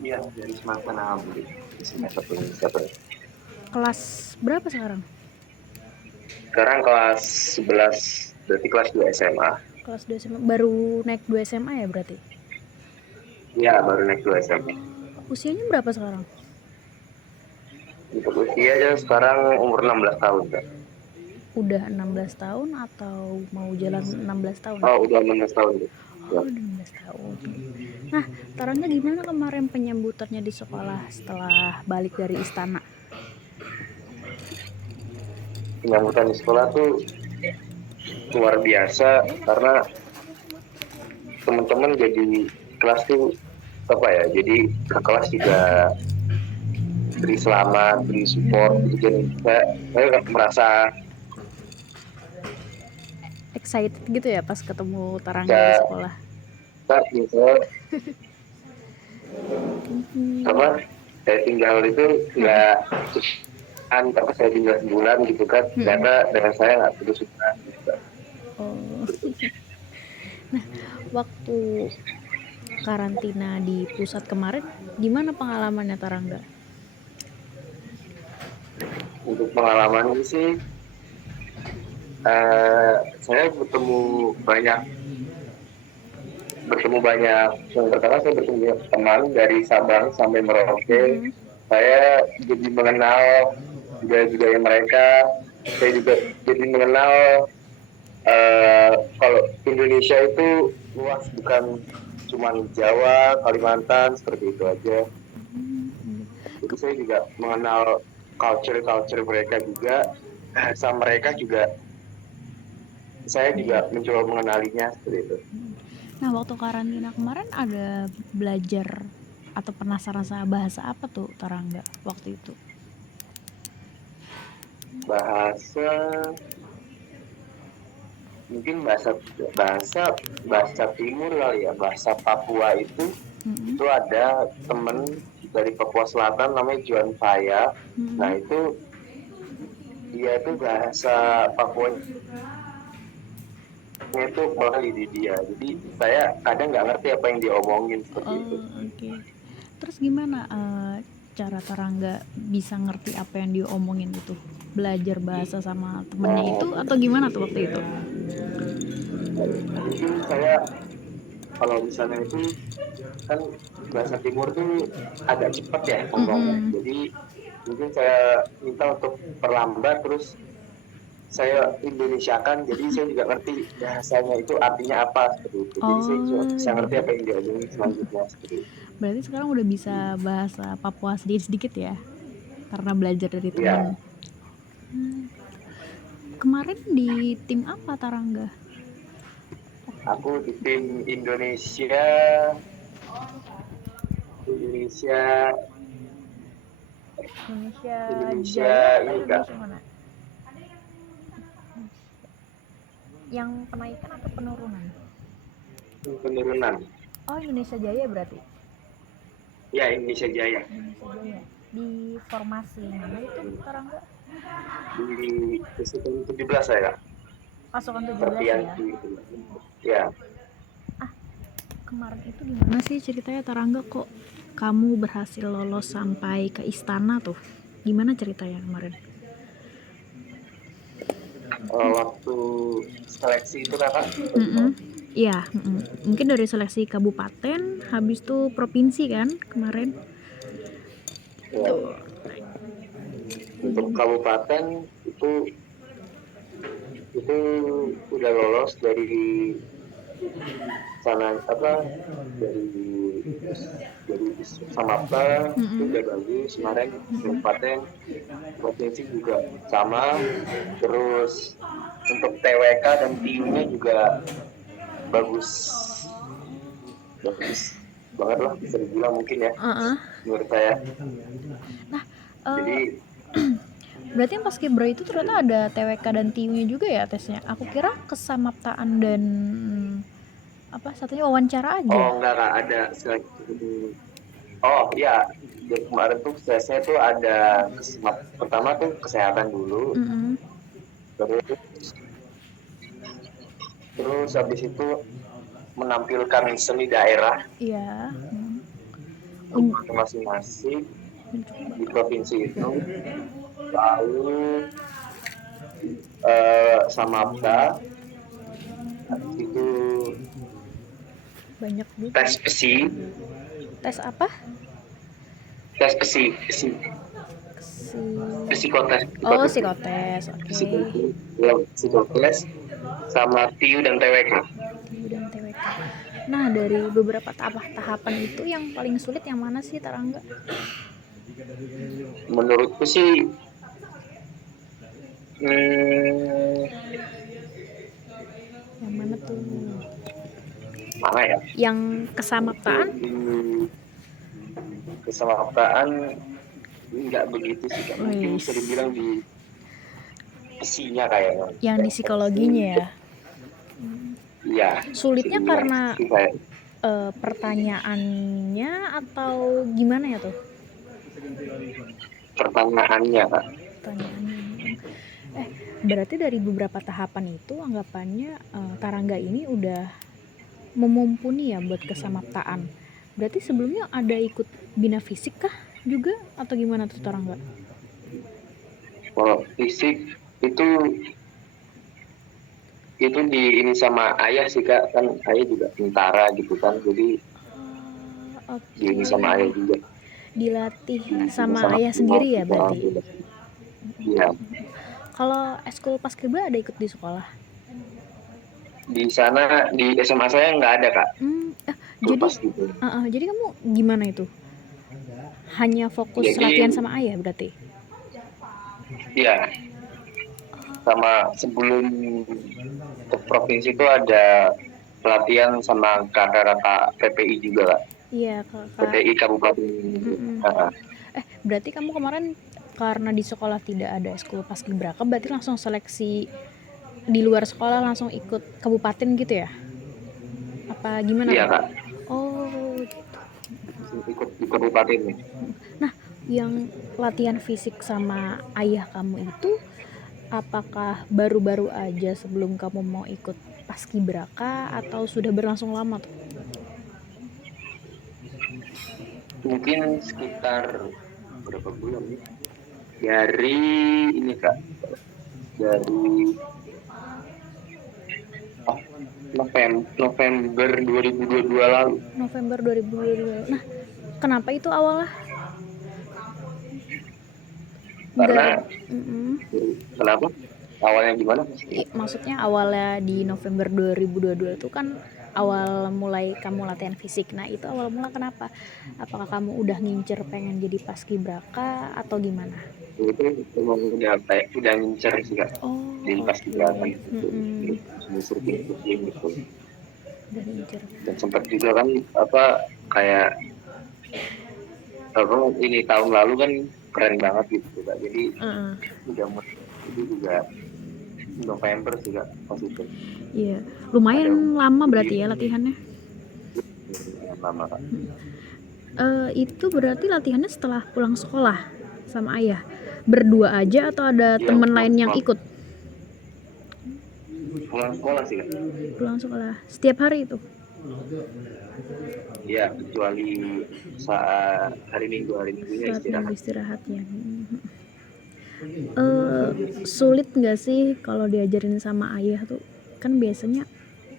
Iya, dari semester 6 di semester ini semester. Kelas berapa sekarang? Sekarang kelas 11, berarti kelas 2 SMA. Kelas 2 SMA. Baru naik 2 SMA ya berarti? Iya, baru naik 2 SMA. Usianya berapa sekarang? Untuk usia aja sekarang umur 16 tahun, Kak. Udah 16 tahun atau mau jalan 16 tahun? Oh, udah 16 tahun. Ya. Oh, udah 16 tahun. Nah, Tarangga gimana kemarin penyambutannya di sekolah setelah balik dari istana? Penyambutan di sekolah tuh luar biasa karena teman-teman jadi kelas tuh apa ya, jadi ke kelas juga beri selamat, beri support gitu, jadi saya merasa Excited gitu ya pas ketemu Tarangga di bisa sekolah? gitu apa, saya tinggal itu nggak kan, tapi saya tinggal sebulan gitu kan, ternyata dengan saya nggak putus suka gitu. Oh. Nah, waktu karantina di pusat kemarin, gimana pengalamannya Tarangga? Untuk pengalaman ini sih, saya bertemu banyak. Yang pertama saya bertemu banyak teman dari Sabang sampai Merauke. Saya jadi mengenal budaya-budaya mereka. Saya juga jadi mengenal kalau Indonesia itu luas, bukan cuma Jawa, Kalimantan, seperti itu aja. Jadi saya juga mengenal culture mereka juga, bahasa mereka juga saya juga mencoba mengenalinya seperti itu. Nah, waktu karantina kemarin ada belajar atau penasaran sama bahasa apa tuh Tarangga waktu itu? Bahasa, mungkin bahasa bahasa bahasa timur kali ya, bahasa Papua itu ada temen dari Papua Selatan namanya Juan Faya. Nah itu dia itu bahasa Papua itu kembali di dia, jadi saya kadang nggak ngerti apa yang dia omongin seperti itu. Oh, oke. Terus gimana cara Tarangga bisa ngerti apa yang diomongin itu? Belajar bahasa sama temennya itu atau gimana tuh waktu itu? Mungkin saya, kalau misalnya itu kan bahasa timur tuh agak cepat ya ngomongnya, jadi mungkin saya minta untuk perlambat, terus saya Indonesiakan, jadi saya juga ngerti bahasanya itu artinya apa seperti itu, jadi saya juga Oh, bisa ngerti gitu. apa yang diomongin selanjutnya seperti itu. Berarti sekarang udah bisa bahasa Papua sedikit-sedikit ya? Karena belajar dari Iya, temen. Kemarin di tim apa Tarangga? aku di tim Indonesia Indonesia Indonesia Indonesia Jaya atau ini Kak, Indonesia mana? Yang penaikan atau penurunan? penurunan. Oh, Indonesia Jaya berarti. Ya, Indonesia Jaya. Indonesia Jaya. Di formasi mana itu Tarangga? Di Presiden 17 saya Kak. Pasukan 17 Serpian ya. itu. Ya, Kemarin itu gimana sih ceritanya Tarangga, kok kamu berhasil lolos sampai ke istana tuh? Gimana ceritanya kemarin? waktu seleksi itu Kakak. Iya, mungkin dari seleksi kabupaten, habis itu provinsi kan kemarin? Ya, Tuh. untuk kabupaten itu itu udah lolos dari sana apa, dari dari Samapta itu udah bagus kemarin. Kabupaten, provinsi juga sama. Terus untuk TWK dan TIU-nya juga bagus, bagus banget lah bisa dibilang mungkin ya, menurut saya. Nah, eh, Jadi berarti yang paskibra itu ternyata ada TWK dan TIU-nya juga ya tesnya. Aku kira kesamaptaan dan apa satunya wawancara aja. enggak Kak, ada seleksi. Oh iya, kemarin tuh tesnya tuh ada pertama tuh kesehatan dulu, terus habis itu menampilkan seni daerah. Iya. Um, umur masing-masing di provinsi itu. Lalu Samapta, habis itu banyak juga. tes pesi, Tes apa? tes pesi, Si psikotes, Oh, psikotes, psikotes. Oke. ya, psikotes, sama TIU dan TWK. TIU dan TWK. Nah, dari beberapa tahapan itu yang paling sulit yang mana sih, Tarangga? Menurutku sih, hmm, Yang mana tuh? mana ya? Yang Itu kesamaptaan? di kesamaptaan nggak begitu sih, Kak. Mungkin bisa Wis. dibilang di pesinya kayaknya. Yang di psikologinya ya. Iya, bisa Sulitnya dibilang karena sih kayak pertanyaannya atau gimana ya tuh? pertanyaannya, Kak. Pertanyaannya. Berarti dari beberapa tahapan itu anggapannya Tarangga ini udah memumpuni ya buat kesamaptaan. Berarti sebelumnya ada ikut bina fisik kah juga atau gimana tuh Tarangga? Kalau fisik itu di ini sama ayah sih, Kak, kan ayah juga tentara gitu kan, jadi di Oke. ini sama ayah juga, Dilatih di sama sama ayah sendiri ya berarti. iya. Kalau eskul paskibra ada ikut di sekolah? Di sana di SMA saya nggak ada, Kak, Jadi lepas gitu. jadi kamu gimana itu? Hanya fokus Jadi latihan sama ayah berarti? ya, sama sebelum ke provinsi itu ada pelatihan sama kakak-kakak PPI juga, Kak. Iya, kakak. PPI Kabupaten. Berarti kamu kemarin karena di sekolah tidak ada eskul paskibraka, berarti langsung seleksi di luar sekolah langsung ikut kabupaten gitu ya? Apa gimana Iya, tuh? Kak, Oh, ikut di kabupaten. nah yang latihan fisik sama ayah kamu itu apakah baru-baru aja sebelum kamu mau ikut paskibraka atau sudah berlangsung lama tuh? Mungkin sekitar berapa bulan ya? Dari ini, Kak, dari November 2022 lalu. November 2022. Nah, kenapa itu awalnya? Karena Enggak. kenapa? Awalnya gimana? Maksudnya awalnya di November 2022 itu kan awal mulai kamu latihan fisik. Nah, itu awal mula kenapa? Apakah kamu udah ngincer pengen jadi paskibraka atau gimana? Itu memang udah ngincer sih, Kak, Oh, di pas oke. kegiatan gitu, survei gitu. Udah ngincer. Dan sempat juga kan apa kayak ini tahun lalu kan keren banget gitu, Kak. Jadi udah itu juga November sih, Kak, pas itu. Iya, lumayan Ada lama berarti ya latihannya. lama, Kak. Itu berarti latihannya setelah pulang sekolah sama ayah. Berdua aja atau ada Iya, temen lain yang ikut? pulang sekolah sih, Kak. Pulang sekolah setiap hari itu? Iya, kecuali saat hari Minggunya Saat minggu istirahat. istirahatnya. Sulit nggak sih kalau diajarin sama ayah tuh? Kan biasanya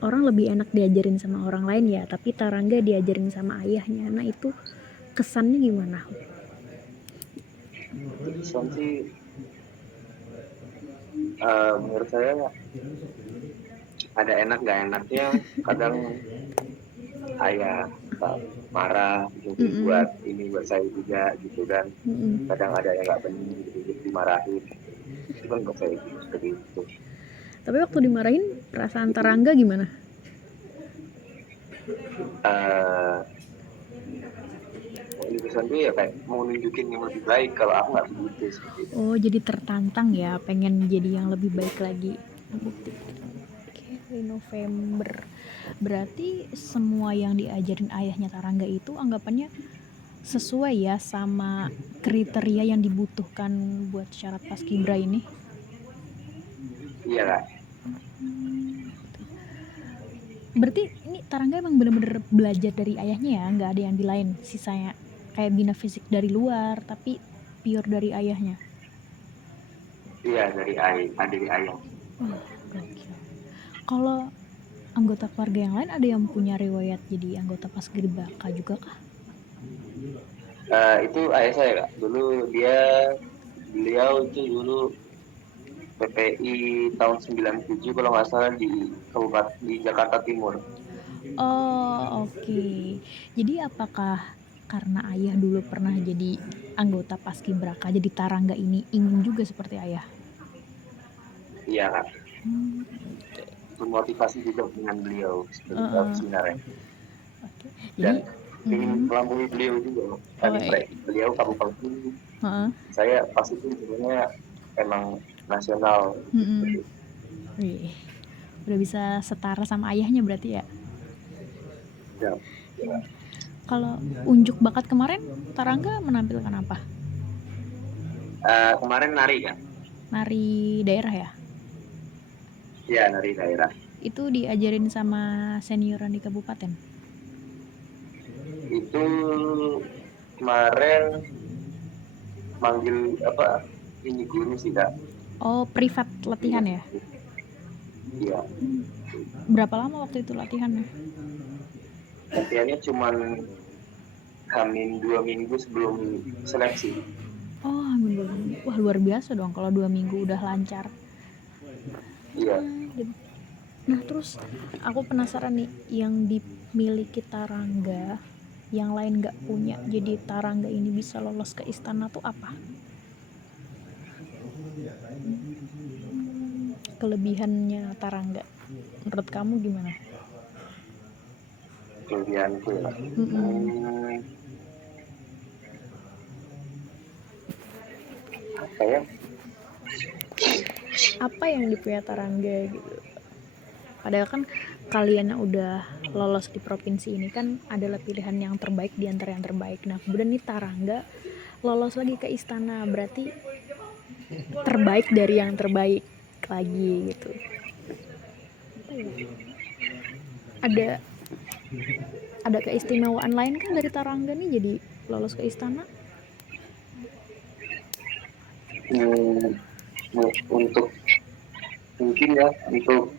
orang lebih enak diajarin sama orang lain ya, tapi Tarangga diajarin sama ayahnya. Nah, itu kesannya gimana? Kesan sih menurut saya ada enak nggak enaknya. Kadang ayah marah mungkin buat saya juga gitu kan. Kadang ada yang nggak benar gitu, dimarahin. Itu kan buat saya gitu, seperti itu. Tapi waktu dimarahin perasaan Tarangga gimana? Kesan tuh ya kayak mau nunjukin yang lebih baik, kalau aku nggak begitu sih. Oh, jadi tertantang ya, pengen jadi yang lebih baik lagi. Oke, di November. Berarti semua yang diajarin ayahnya Tarangga itu anggapannya sesuai ya sama kriteria yang dibutuhkan buat syarat paskibra ini? Iya, Kak. Berarti ini Tarangga emang bener-bener belajar dari ayahnya ya, nggak ada yang di lain sisanya? kayak bina fisik dari luar, tapi pure dari ayahnya. Iya, dari ayah. Wah, gokil. Kalau anggota keluarga yang lain ada yang punya riwayat jadi anggota Paskibraka juga kah? Itu ayah saya Kak. Beliau itu dulu PPI tahun 97 kalau nggak salah di Jakarta Timur. Oh, oke. Jadi apakah karena ayah dulu pernah jadi anggota Paskibraka, jadi Tarangga ini ingin juga seperti ayah? Iya Kak. Hmm, Termotivasi juga dengan beliau uh, sebenarnya. oke. Dan Jadi, ingin melampaui beliau juga. Kan oh, beliau kabupaten, uh, saya pas itu sebenarnya emang nasional. Wih, udah bisa setara sama ayahnya berarti ya. Ya. Kalau unjuk bakat kemarin, Tarangga menampilkan apa? Kemarin nari kan? Nari daerah ya? Iya, nari daerah. Itu diajarin sama senioran di kabupaten? Itu kemarin manggil apa? Ini guru sih Kak. Oh, privat latihan ya? Iya. Berapa lama waktu itu latihannya? Latihannya cuma hamin 2 minggu sebelum seleksi. Oh, hamin 2 minggu. Wah, luar biasa dong kalau 2 minggu udah lancar. Iya. Nah, terus aku penasaran nih, yang dimiliki Tarangga yang lain gak punya, jadi Tarangga ini bisa lolos ke istana tuh apa? Kelebihannya Tarangga menurut kamu gimana? Kelebihanku ya. Apa ya? Apa yang dipunya Tarangga gitu? Padahal kan kalian yang udah lolos di provinsi ini kan adalah pilihan yang terbaik di antara yang terbaik. Nah, kemudian nih Tarangga lolos lagi ke istana, berarti terbaik dari yang terbaik lagi gitu. Apa ya? Ada keistimewaan lain kan dari Tarangga nih jadi lolos ke istana? Untuk mungkin ya untuk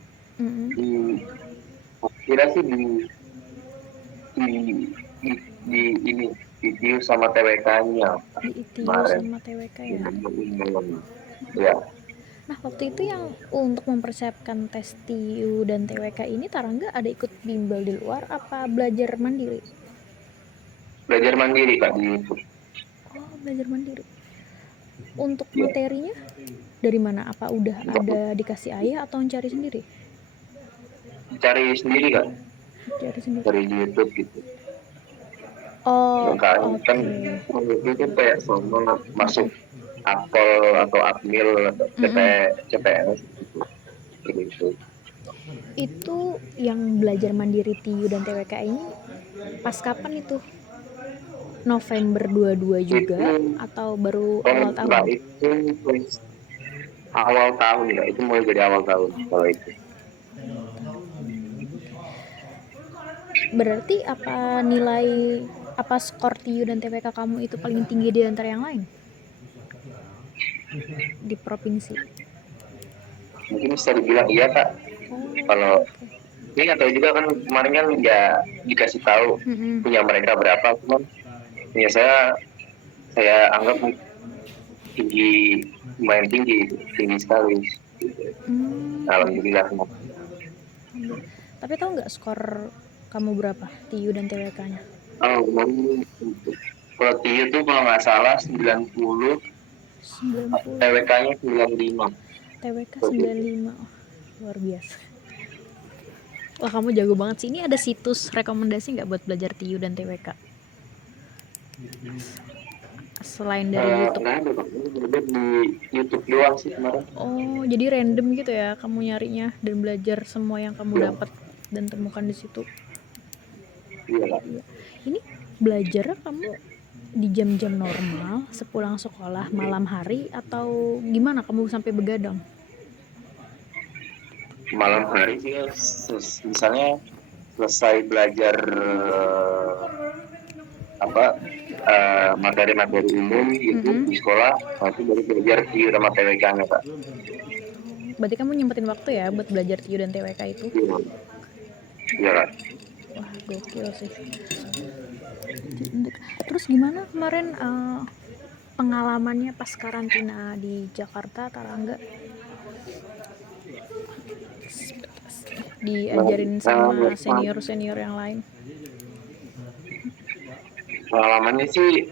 di kira sih di, di ini video sama TWK-nya Di ITU kemarin. sama TWK ya. Ya. Nah, waktu itu yang untuk mempersiapkan tes TIU dan TWK ini Tarangga ada ikut bimbel di luar apa belajar mandiri? Belajar mandiri Kak di YouTube. Oh, belajar mandiri. Untuk Ya. materinya dari mana? Apa udah ada dikasih ayah atau cari sendiri? Cari sendiri Kak. Cari sendiri. Dari YouTube gitu. Oh, Kan oke. itu kayak sama masuk Apple atau Apmil atau CPNS gitu. Itu yang belajar mandiri TIU dan TWK ini pas kapan itu? November 22 juga Itu atau baru awal tahun? itu awal tahun ya, itu mulai dari awal tahun kalau itu. Berarti apa skor TIU dan TWK kamu itu paling tinggi di antara yang lain di provinsi? Mungkin bisa dibilang iya Kak. Kalau ini nggak tahu juga kan, kemarin kan nggak dikasih tahu punya mereka berapa, cuman ya saya anggap lumayan tinggi sekali. Alhamdulillah. Tapi tahu nggak skor kamu berapa TIU dan TWK-nya? Kalau TIU tuh kalau nggak salah 90, 90. TWK-nya 95. TWK 95. Oh, luar biasa. Wah, kamu jago banget sih. Ini ada situs rekomendasi nggak buat belajar TIU dan TWK? Selain dari YouTube? Nggak ada di YouTube doang sih kemarin. Oh, jadi random gitu ya kamu nyarinya dan belajar semua yang kamu dapat dan temukan di situ. Iya. Ini belajar kamu di jam-jam normal sepulang sekolah malam hari atau gimana kamu sampai begadang? Malam hari sih ya, misalnya selesai belajar materi-materi umum gitu di sekolah, nanti baru belajar di rumah TWK-nya Kak. Berarti kamu nyempetin waktu ya buat belajar TIU dan TWK itu? Iya, iya Kak. Wah, gokil sih. Terus gimana kemarin pengalamannya pas karantina di Jakarta, Tarangga? Diajarin sama senior-senior yang lain? Pengalamannya sih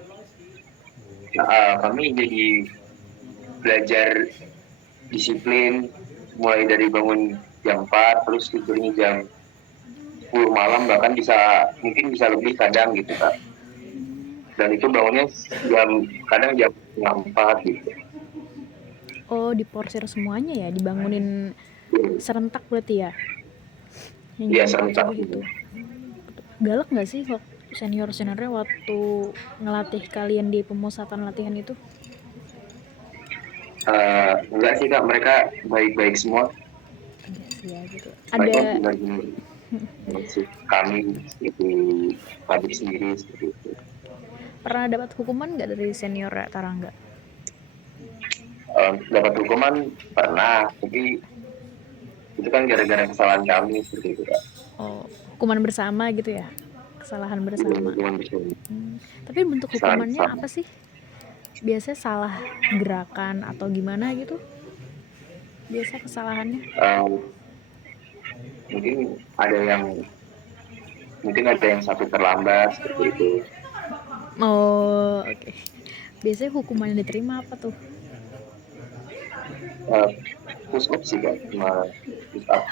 kami jadi belajar disiplin mulai dari bangun jam 4 terus tidurnya jam 10 malam, bahkan mungkin bisa lebih kadang gitu Kak. Dan itu bangunnya kadang jam 4 gitu. Oh, diporsir semuanya ya, dibangunin serentak berarti ya? Yang Iya, jam serentak 7 itu. Galak nggak sih senior-seniornya waktu ngelatih kalian di pemusatan latihan itu? Enggak sih Kak, mereka baik-baik semua. Ada sih ya gitu. Mereka Ada benar-benar kami seperti pabrik sendiri seperti itu. pernah dapat hukuman nggak dari senior Tarangga? Dapat hukuman pernah, tapi itu kan gara-gara kesalahan kami seperti itu Kak. Oh, hukuman bersama gitu ya? Kesalahan bersama. Hukuman bersama. Tapi bentuk Kesalahan hukumannya bersama. apa sih? Biasanya salah gerakan atau gimana gitu? Biasa kesalahannya? Mungkin ada yang satu terlambat seperti itu. Oh, oke. Biasanya hukuman yang diterima apa tuh? Push up sih Kak, cuma push up.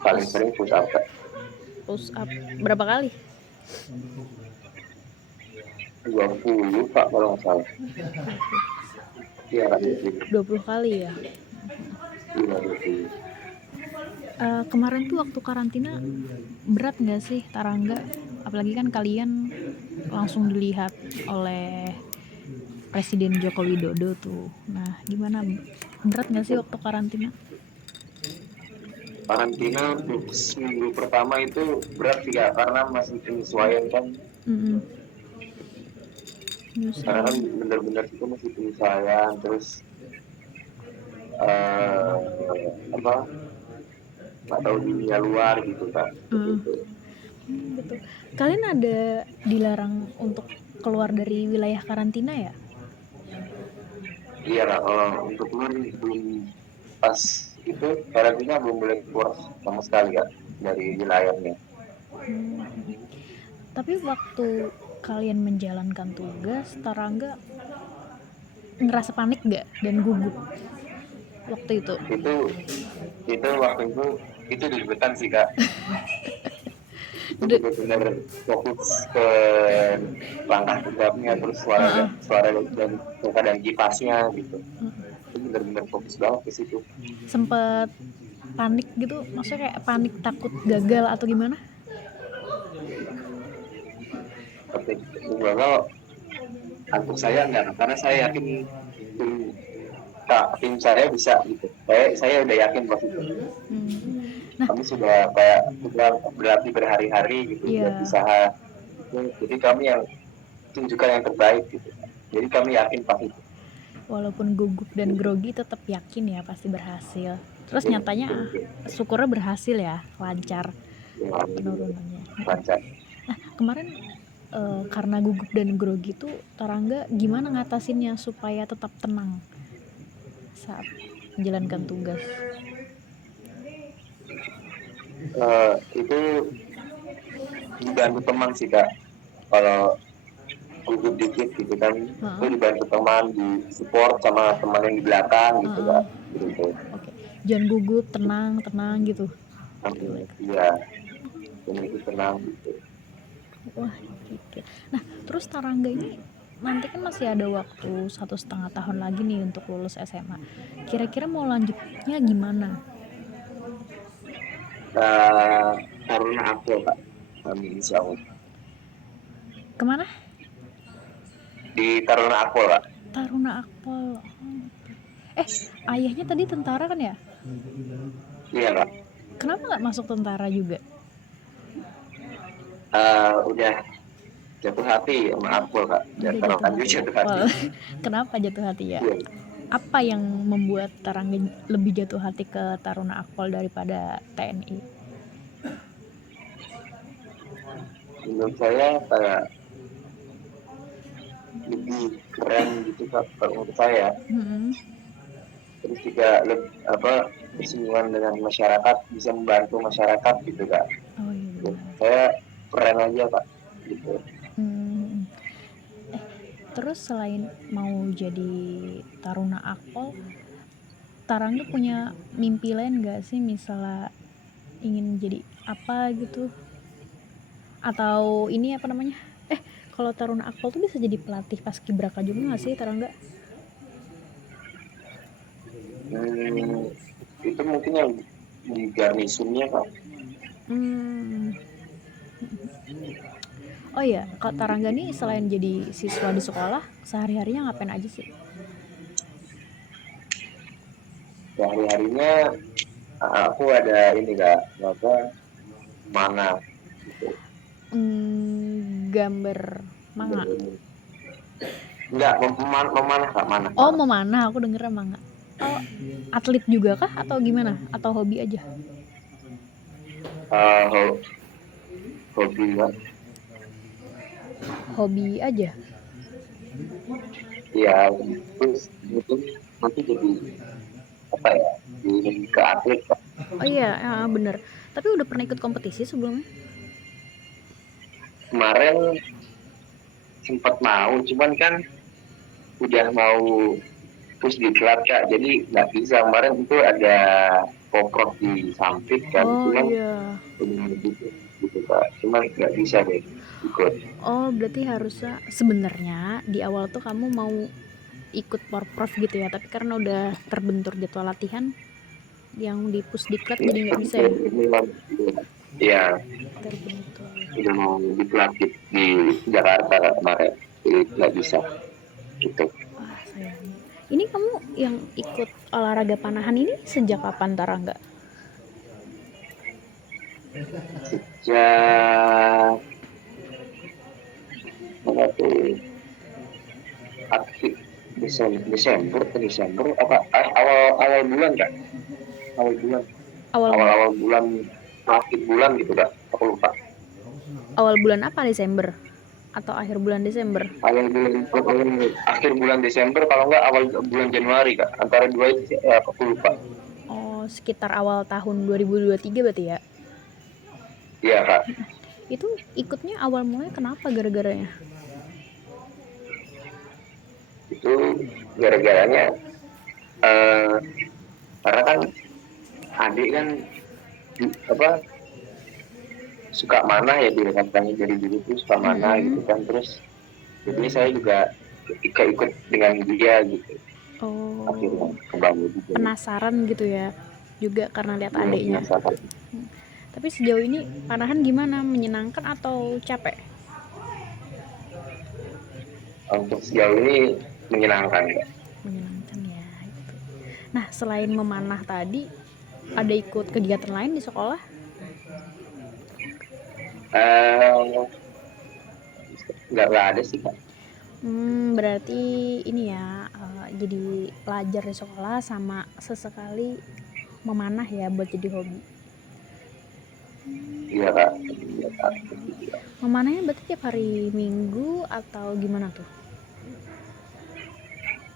Paling sering push up Kak. Push up berapa kali? 20 Kak kalau nggak salah. Iya Kak, 20 kali ya? Iya, 20. Kemarin tuh waktu karantina berat nggak sih Tarangga? Apalagi kan kalian langsung dilihat oleh Presiden Joko Widodo tuh. Nah, gimana? Berat nggak sih waktu karantina? Karantina untuk seminggu pertama itu berat sih Kak, karena masih penyesuaian kan. Karena kan benar-benar itu masih penyesuaian, terus nggak tahu dunia luar gitu Kak. Betul. Kalian ada dilarang untuk keluar dari wilayah karantina ya? Iya Kak, kalau untuk keluar belum, pas itu karantina belum boleh keluar sama sekali Kak dari wilayahnya. Tapi waktu kalian menjalankan tugas, Tarangga ngerasa panik gak dan gugup waktu itu? Itu waktu itu deg-degan sih Kak. Itu benar-benar fokus ke langkah tegapnya, terus suara dan keadaan kipasnya gitu. Itu benar-benar fokus banget ke situ. Sempet panik gitu, maksudnya kayak panik takut gagal atau gimana? Oke, gagal untuk saya enggak, karena saya yakin tim saya bisa gitu. Saya udah yakin pasti itu. Nah, kami sudah berlatih berhari-hari gitu, buat usaha. Jadi kami yang tunjukkan yang terbaik gitu. Jadi kami yakin pasti itu. Walaupun gugup dan grogi tetap yakin ya pasti berhasil. Terus nyatanya syukurnya berhasil ya, lancar penurunannya. Lancar. Nah, kemarin karena gugup dan grogi itu Tarangga gimana ngatasinnya supaya tetap tenang saat menjalankan tugas? Itu dibantu teman sih Kak. Kalau gugup dikit gitu kan, itu dibantu teman, di support sama teman yang di belakang gitu Kak. Gitu. Okay. Jangan gugup, tenang gitu. Iya, itu tenang gitu. Wah, gitu. Nah, terus Tarangga ini nanti kan masih ada waktu 1,5 tahun lagi nih untuk lulus SMA. Kira-kira mau lanjutnya gimana? Taruna Akpol Kak, kami insya Allah. Kemana? Di Taruna Akpol Kak. Taruna Akpol. Ayahnya tadi tentara kan ya? Iya Kak. Kenapa nggak masuk tentara juga? Udah jatuh hati sama Akpol Kak. Udah Taruh jatuh lanjut hati jatuh hati. Akpol. Kenapa jatuh hati ya? Iya. Apa yang membuat Tarangga lebih jatuh hati ke Taruna Akpol daripada TNI? Menurut saya kayak lebih keren gitu Kak, kalau menurut saya. Mm-mm. Terus juga bersinggungan dengan masyarakat, bisa membantu masyarakat gitu Kak. Oh iya benar. Saya keren aja Kak gitu. Hmm. Terus selain mau jadi Taruna Akpol, Tarangga punya mimpi lain gak sih, misalnya ingin jadi apa gitu? Atau ini apa namanya? Kalau Taruna Akpol tuh bisa jadi pelatih paskibraka juga gak sih Tarangga? Itu mungkin yang di garnisonnya Kak. Hmm. Oh iya, Kak Tarangga nih selain jadi siswa di sekolah, sehari-harinya ngapain aja sih? Sehari-harinya aku ada ini Kak, mana gitu. Gambar manga. Enggak, memanah Kak, mana. Oh, memanah, aku dengernya manga. Oh, atlet juga kah atau gimana? Atau hobi aja? Hobi Kak. Hobi aja. Ya, terus mungkin nanti jadi apa ya? Jadi ke atlet Kak. Oh iya, bener. Tapi udah pernah ikut kompetisi sebelumnya? Kemarin sempat mau, cuman kan udah mau pusdiklat Kak, jadi nggak bisa. Kemarin itu ada poprov di Sampit kan, Oh cuman iya. gitu Kak, cuman nggak bisa deh ikut. Oh, berarti harusnya sebenarnya di awal tuh kamu mau ikut porprov gitu ya, tapi karena udah terbentur jadwal latihan yang di pusdiklat jadi nggak bisa ya? Iya, Terbentur. udah mau dipelatih di Jakarta Kak, kemarin, jadi nggak bisa gitu. Wah, sayang. Ini kamu yang ikut olahraga panahan ini sejak kapan, Tarangga? Sejak apa tuh, aktif Desember apa awal bulan Kak, awal bulan Awal awal bulan, akhir bulan gitu Kak, aku lupa. awal bulan apa, Desember atau akhir bulan Desember? Akhir bulan Desember, kalau nggak awal bulan Januari Kak, antara dua itu aku lupa. Oh, sekitar awal tahun 2023 berarti ya? Iya Kak, Itu ikutnya awal mulanya kenapa, gara-garanya? itu gara-garanya karena kan adik kan apa suka mana ya, dikatakan jadi dulu tuh suka mana gitu kan, terus jadi saya juga ikut dengan dia gitu, akhirnya Oh, kebangun juga. penasaran gitu ya, juga karena lihat adiknya. Penasaran. Tapi sejauh ini panahan gimana, menyenangkan atau capek? Untuk sejauh ini menyenangkan ya. Menyenangkan ya itu. Nah, selain memanah tadi, ada ikut kegiatan lain di sekolah? Nggak ada sih Kak. Berarti ini ya, jadi pelajar di sekolah sama sesekali memanah ya buat jadi hobi. Iya Kak. Memanahnya berarti tiap hari Minggu atau gimana tuh?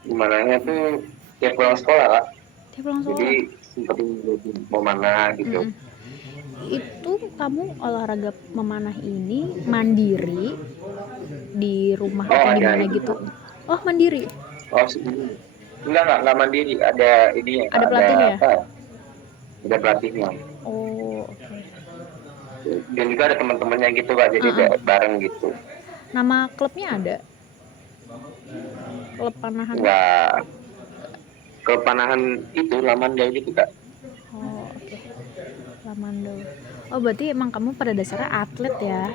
Gimananya tuh tiap pulang sekolah Kak. Tiap pulang Jadi sekolah. sempetin mau mana gitu. Itu kamu olahraga memanah ini mandiri di rumah atau di mana gitu? Oh, mandiri. Oh, enggak mandiri, ada ini ya, Ada pelatih ya? apa? Ada pelatihnya. Oh, oke. Dan juga ada teman-temannya gitu Kak, jadi bareng gitu. Nama klubnya ada? Klub panahan? Enggak, kepanahan itu Lamandau gitu Kak. Oh, oke. Lamando. Oh, berarti emang kamu pada dasarnya atlet ya?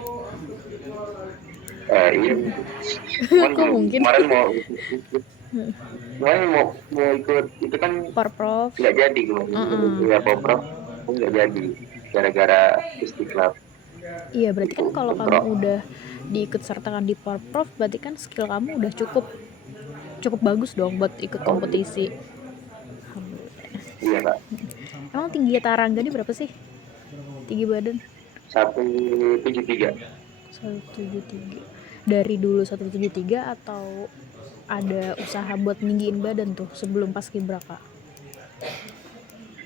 Iya. Kok mungkin? Kemarin mau ikut itu kan Porprov. nggak jadi kemarin. Ya Porprov nggak jadi gara-gara istiqlal. Iya, berarti gitu kan kalau kamu bentrok. udah diikut sertakan di Porprov, berarti kan skill kamu udah cukup cukup bagus dong buat ikut Oh, iya. kompetisi. Iya kak, Emang tinggi Tarangga ini berapa sih? Tinggi badan? 173. 173. Dari dulu 173 atau ada usaha buat ninggiin badan tuh sebelum paskibraka?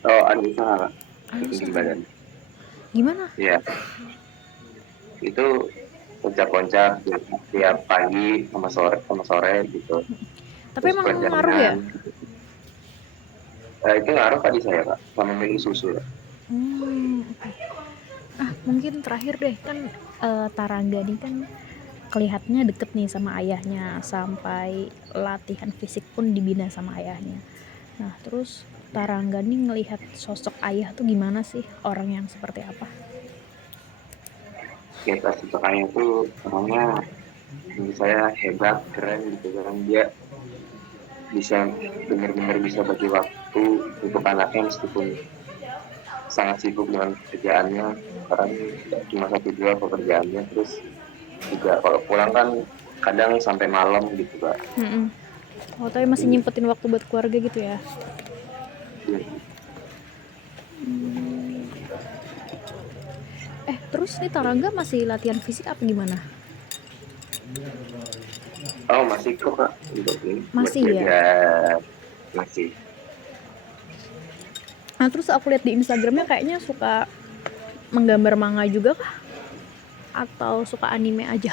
Oh, ada usaha kak, Ada tinggi usaha. badan. Gimana? Iya, itu loncat-loncat tiap pagi sama sore gitu. Tapi Terus emang ngaruh perjalanan ya? itu ngaruh tadi saya kak, sama minum susu ya. Oke. Mungkin terakhir deh kan, Tarangga nih kan kelihatannya deket nih sama ayahnya, sampai latihan fisik pun dibina sama ayahnya. Nah, terus Tarangga nih ngelihat sosok ayah tuh gimana sih? Orang yang seperti apa? Kita sukanya tuh orangnya menurut saya hebat, keren gitu kan. Dia bisa benar-benar bisa bagi waktu untuk anaknya meskipun sangat sibuk dengan pekerjaannya. Sekarang tidak cuma satu dua pekerjaannya, terus juga kalau pulang kan kadang sampai malam gitu kak. Mm-mm. Oh, tapi masih Jadi, nyempetin waktu buat keluarga gitu ya? ya, Terus nih Tarangga masih latihan fisik apa gimana? oh masih kok kak untuk ini buat Masih ya? jaga masih. Nah, terus aku lihat di Instagramnya kayaknya suka menggambar manga juga kah? Atau suka anime aja?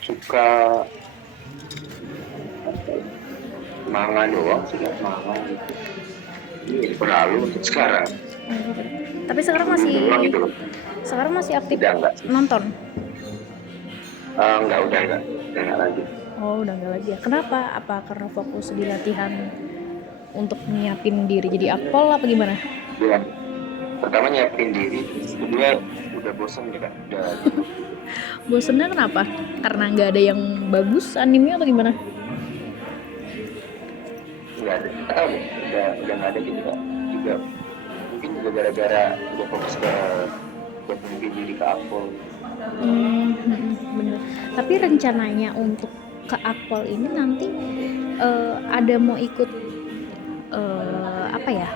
Suka manga doang sih kak, manga gitu. Ini berlalu untuk sekarang. Tapi Dulu doang gitu loh. sekarang masih aktif Enggak sih. nonton? Enggak, udah enggak lagi. Oh, udah nggak lagi ya. Kenapa? Apa karena fokus di latihan untuk nyiapin diri jadi akpol apa gimana? Ya, pertama nyiapin diri, terus kedua udah bosan ya kak, udah jenuh gitu. Bosennya kenapa? Karena nggak ada yang bagus anime atau gimana? Nggak ada, nggak tahu deh, udah nggak ada gitu kak. Juga mungkin juga gara-gara udah fokus ke buat mungkin diri ke Apple. Bener. Tapi rencananya untuk ke akpol ini nanti ada mau ikut apa ya?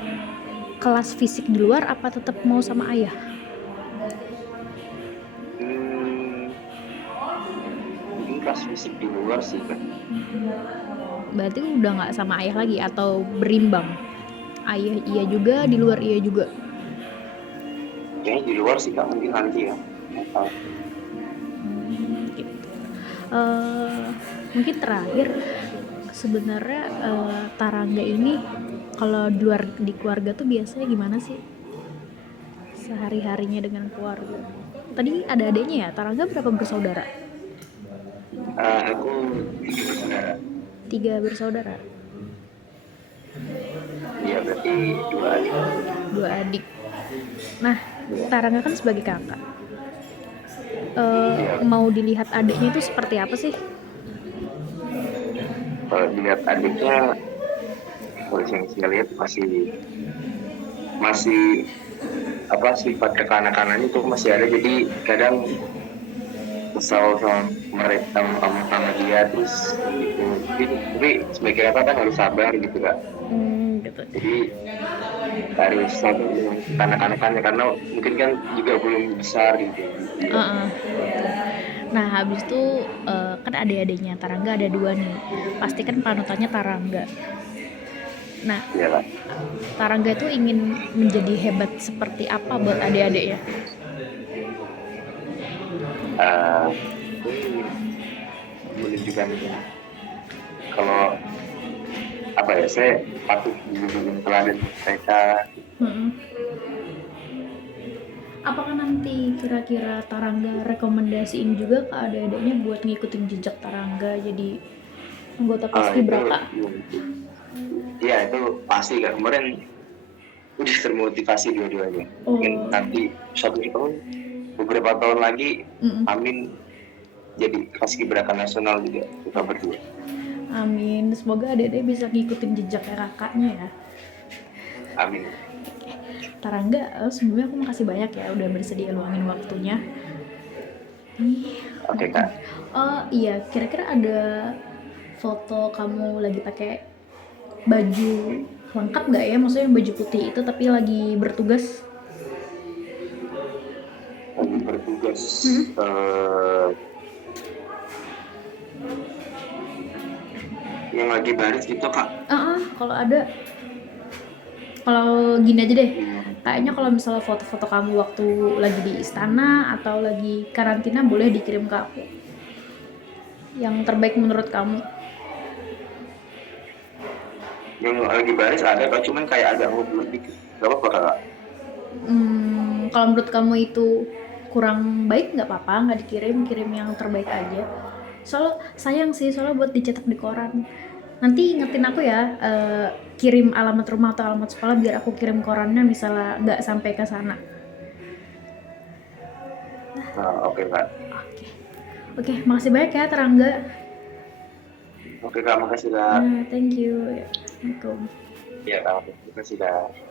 Kelas fisik di luar apa tetap mau sama ayah? Hmm, mungkin kelas fisik di luar sih kak. Berarti udah nggak sama ayah lagi atau berimbang? Ayah iya juga, di luar iya juga. Kayaknya di luar sih kak, mungkin nanti ya. Nggak tahu. Gitu. Eh, Mungkin terakhir sebenarnya Tarangga ini kalau di luar di keluarga tuh biasanya gimana sih sehari-harinya dengan keluarga? Tadi ada adiknya ya, Tarangga berapa bersaudara? Aku tiga bersaudara. 3 bersaudara. Iya berarti dua adik. 2 adik. Nah, Iya. Tarangga kan sebagai kakak. Iya. Mau dilihat adiknya itu seperti apa sih? Kalau dilihat adiknya, kalau yang saya lihat masih masih apa sifat kekanak-kanakannya itu masih ada, jadi kadang kesal sama mereka sama dia terus gitu. Tapi sebagai kakak kan harus sabar gitu kak. Gitu. Jadi harus sabar dengan kanak-kanakannya karena mungkin kan juga belum besar gitu. Iya. Uh-uh. Nah, habis itu kan adik-adiknya Tarangga ada 2 nih. Pasti kan panutannya Tarangga. Nah, Iya kak. Tarangga itu ingin menjadi hebat seperti apa buat adik-adiknya? Ini menunjukkan kalau apa ya, saya patut menunjukkan teladan mereka. Mm-mm. Apakah nanti kira-kira Tarangga rekomendasiin juga ke adik-adiknya buat ngikutin jejak Tarangga jadi anggota Itu Paskibraka? ya itu pasti kan, kemarin udah termotivasi dua-duanya. Mungkin nanti suatu tahun, beberapa tahun lagi, Mm-mm. amin jadi paskibraka nasional juga kita berdua. Amin. Semoga adik-adik bisa ngikutin jejaknya kakaknya ya. Amin. Tarangga, sebelumnya aku makasih banyak ya udah bersedia luangin waktunya. Ih, Oke Kak. oh iya, kira-kira ada foto kamu lagi pakai baju lengkap nggak ya? Maksudnya baju putih itu tapi lagi bertugas? Lagi bertugas. Yang lagi baris gitu Kak. Kalau ada, kalau gini aja deh, Hmm. kayaknya kalau misalnya foto-foto kamu waktu lagi di istana atau lagi karantina boleh dikirim ke aku. Yang terbaik menurut kamu. Yang lagi baris ada Kak, cuman kayak agak ngebut dikit. Gak apa-apa Kak. Kalau menurut kamu itu kurang baik nggak apa-apa, nggak dikirim, kirim yang terbaik aja. Soalnya sayang sih, soalnya buat dicetak di koran. Nanti ingetin aku ya, kirim alamat rumah atau alamat sekolah biar aku kirim korannya misalnya nggak sampai ke sana. Nah, oke Kak. Oke, makasih banyak ya Terangga. Oke Kak, makasih Kak. Thank you. Assalamualaikum. Iya Kak, makasih Kak.